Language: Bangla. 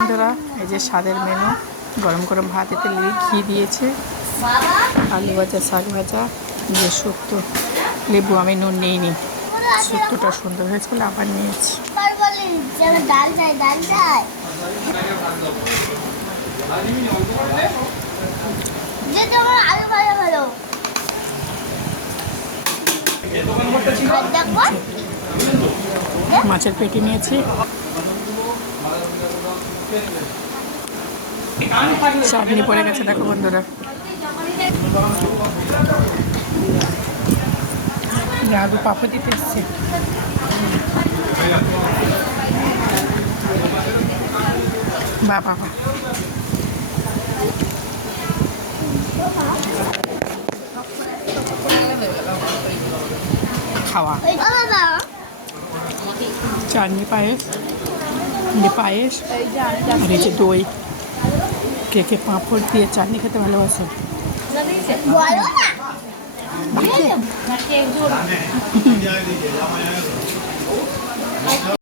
বন্ধুরা এই যে স্বাদের মেনু, গরম গরম ভাত, এতে ঘি দিয়েছে, আলু ভাজা, শাক ভাজা, যে শুক্তো, লেবু, আমি নুন নিইনি, শুক্তোটা সুন্দর হয়েছে বলে আবার নিয়েছি। মাছের পেটি নিয়েছি, চাটনি পড়ে গেছে দেখো বন্ধুরা, আলু পাপড় দিতে এসছে, বাবা খাওয়া চাটনি, পায়েস, পায়েস আর এই যে দই। কে কে পাঁপড় দিয়ে চাটনি খেতে ভালোবাসে?